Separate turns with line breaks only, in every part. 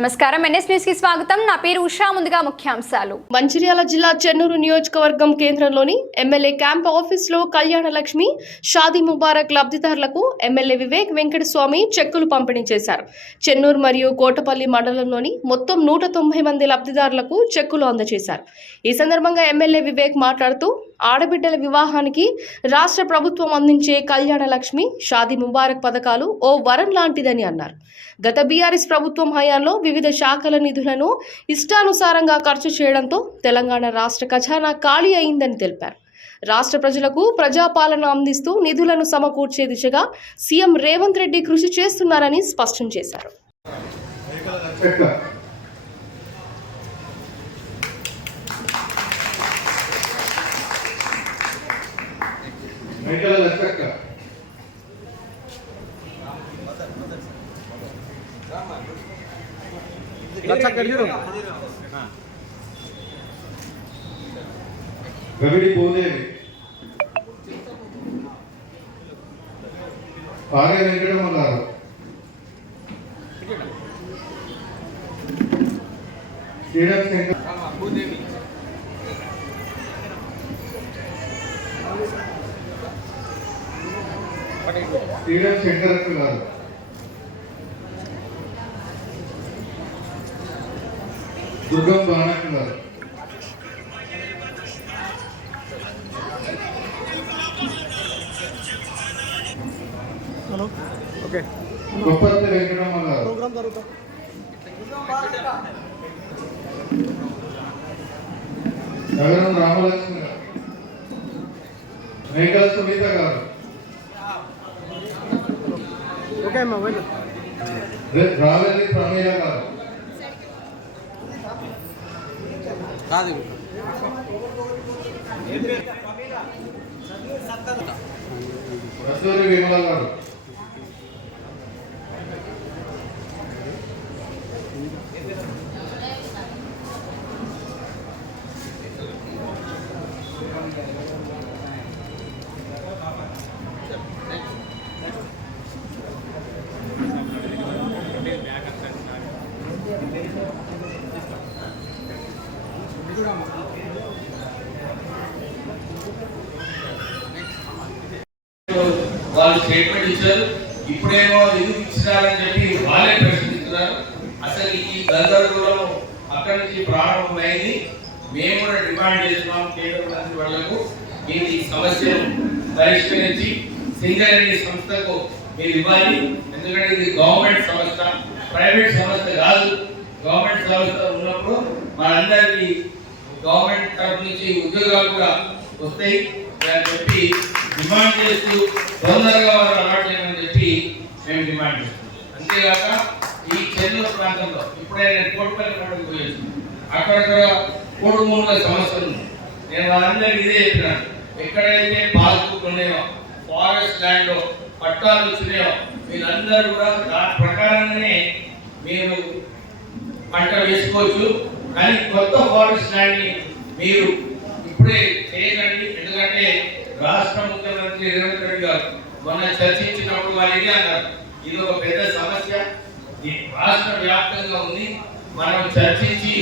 నమస్కారం. ఎన్ఎస్కి స్వాగతం. నా పేరు ఉషా. ముందుగా ముఖ్యాంశాలు.
మంచిర్యాల జిల్లా చెన్నూరు నియోజకవర్గం కేంద్రంలోని ఎమ్మెల్యే క్యాంప్ ఆఫీసులో కళ్యాణ లక్ష్మి షాదీ ముబారక్ లబ్ధిదారులకు ఎమ్మెల్యే వివేక్ వెంకటస్వామి చెక్కులు పంపిణీ చేశారు. చెన్నూరు మరియు కోటపల్లి మండలంలోని మొత్తం నూట తొంభై మంది లబ్ధిదారులకు చెక్కులు అందజేశారు. ఈ సందర్భంగా ఎమ్మెల్యే వివేక్ మాట్లాడుతూ ఆడబిడ్డల వివాహానికి రాష్ట్ర ప్రభుత్వం అందించే కళ్యాణ లక్ష్మి షాదీ ముబారక్ పథకాలు ఓ వరం లాంటిదని అన్నారు. గత బీఆర్ఎస్ ప్రభుత్వం హయాంలో వివిధ శాఖల నిధులను ఇష్టానుసారంగా ఖర్చు చేయడంతో తెలంగాణ రాష్ట్ర ఖజానా ఖాళీ అయిందని తెలిపారు రాష్ట్ర ప్రజలకు ప్రజాపాలన అందిస్తూ నిధులను సమకూర్చే దిశగా సీఎం రేవంత్ రెడ్డి కృషి చేస్తున్నారని స్పష్టం చేశారు
Thank you. గవిడి భూదేవి పారే వెంకటమ్మ శ్రీరామ్ శంకర్. శ్రీరామ్ గారు. దుర్గం బాణక్క గారు
ఓకే
గొప్పత్తి వెంకటమ్మ గారు
ప్రోగ్రామ్ జరుగుతా
నగరం రామలక్ష్మి గారు మేకల సునీత గారు
ఓకే అమ్మా వెళ్ళు
రే- రావెల్లి ప్రమీల గారు
కాదు.
రసూరి విమల గారు
వాళ్ళు స్టేట్మెంట్ ఇచ్చారు. ఇప్పుడేమో ఎందుకు ఇచ్చినారని చెప్పి వాళ్ళే ప్రశ్నిస్తున్నారు. అసలు ఈ గందరగోళం అక్కడి నుంచి ప్రారంభమైంది. మేము కూడా డిమాండ్ చేస్తున్నాం కేంద్ర మంత్రి వాళ్ళకు మీరు ఈ సమస్యను పరిష్కరించి సింగరేణి సంస్థకు మీరు ఇవ్వాలి. ఎందుకంటే ఇది గవర్నమెంట్ సంస్థ ప్రైవేట్ సంస్థ కాదు. గవర్నమెంట్ సంస్థ ఉన్నప్పుడు మనందరికీ గవర్నమెంట్ తరఫు నుంచి ఉద్యోగాలు కూడా వస్తాయి. అని చెప్పి డిమాండ్ చేస్తూ తొందరగా వారు అలవాటు చేయమని చెప్పి మేము డిమాండ్ చేస్తున్నాం. అంతేగాక ఈ చెల్లూరు ప్రాంతంలో ఇప్పుడైనా నేను కోటిపల్లి కోటకు పోయేసి అక్కడక్కడ మూడు మూడుల సమస్యలు నేను వాళ్ళందరికీ ఇదే చెప్పినాను. ఎక్కడైతే పాస్బుక్ ఉన్నాయో ఫారెస్ట్ ల్యాండ్లో పట్టాలు వచ్చినాయో మీరందరూ కూడా దాని ప్రకారంగానే మీరు పంట వేసుకోవచ్చు. కానీ కొత్త ఫారెస్ట్ ల్యాండ్ని మీరు ఇప్పుడే చేయకండి. ఎందుకంటే రాష్ట్ర ముఖ్యమంత్రి రేవంత్ రెడ్డి గారు మొన్న చర్చించినప్పుడు వారు ఇదే అన్నారు ఇది ఒక పెద్ద సమస్య ఈ రాష్ట్ర వ్యాప్తంగా ఉంది మనం చర్చించి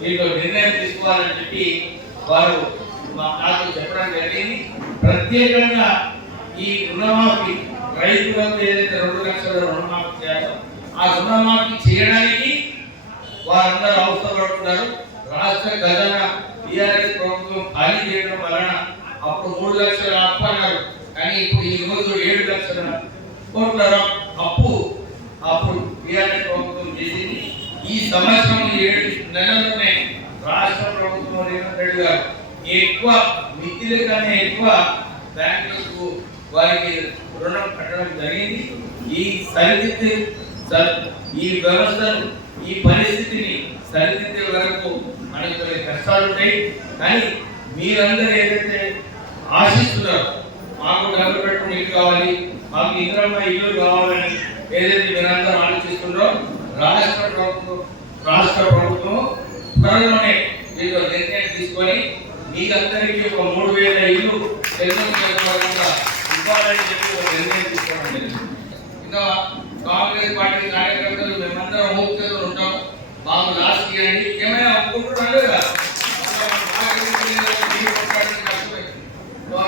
దీంట్లో నిర్ణయం తీసుకోవాలని చెప్పి వారు నాకు చెప్పడం జరిగింది. ప్రత్యేకంగా ఈ రుణమాఫీ రైతులకు ఏదైతే రెండు లక్షల రుణమాఫీ చేయాలో ఆ రుణమాఫీ చేయడానికి వారందరూ అవసరపడుతున్నారు. రాష్ట్ర ఖజానా టీఆర్ఎస్ ప్రభుత్వం ఖాళీ చేయడం వలన అప్పుడు మూడు లక్షల అప్పు అన్నారు కానీ ఇప్పుడు ఈ రోజు ఏడు లక్షల కోట్ల అప్పు అప్పుడు టీఆర్ఎస్ ప్రభుత్వం చేసింది. ఈ సంవత్సరం ఏడు నెలలోనే రాష్ట్ర ప్రభుత్వం రేవంత్ రెడ్డి గారు ఎక్కువ మిత్తిల కన్నా ఎక్కువ బ్యాంకులకు వారికి రుణం కట్టడం జరిగింది. ఈ సరిదిద్ది ఈ వ్యవస్థను ఈ పరిస్థితిని సరిదిద్దే వరకు మనకి కొన్ని కష్టాలు ఉంటాయి. కానీ మీరందరూ ఏదైతే ఆశిస్తున్నారో మాకు డబ్బు పెట్టుకుని కావాలి మాకు ఇంద్రమ్మ ఇల్లు కావాలని ఏదైతే మీరందరూ ఆలోచిస్తుందో రాష్ట్ర ప్రభుత్వం రాష్ట్ర ప్రభుత్వం త్వరలోనే మీరు నిర్ణయం తీసుకొని మీకందరికీ ఒక మూడు వేల ఇల్లు తెలుగు ఇవ్వాలని చెప్పి ఒక నిర్ణయం తీసుకోవడం జరిగింది. ఇంకా కాంగ్రెస్ పార్టీ కార్యకర్తలు మేమందరం ఊపిరితో ఉంటాం. మాకు లాస్ట్ ఇవ్వండి ఏమైనా ఒప్పుకుంటున్నాడు కదా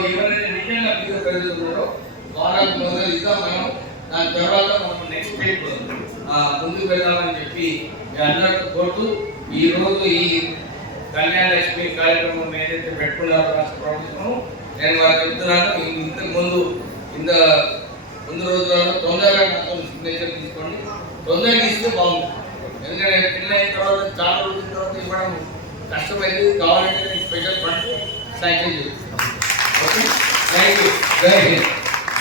ఎవరైనా నిజంగా మీరు ప్రజలు వారానికి రోజులు ఇద్దాం మనం. దాని తర్వాత మనం నెక్స్ట్ స్టెప్ ముందుకు వెళ్దామని చెప్పి మీ అందరితో కోరుతూ ఈ రోజు ఈ కళ్యాణ లక్ష్మి కార్యక్రమం ఏదైతే పెట్టుకున్నారో రాష్ట్ర ప్రభుత్వం నేను వారికి చెప్తున్నాను ఇంతకు ముందు ఇంత ముందు రోజులలో తొందరగా నాతో సిగ్నేచర్ తీసుకోండి. తొందరగా ఇస్తే బాగుంటుంది. ఎందుకంటే పిల్ల అయిన తర్వాత చాలా రోజుల తర్వాత ఇవ్వడం కష్టమైంది. కావాలంటే స్పెషల్ ఫండ్ శాంక్షన్ చేస్తాను. ఓకే? Thank you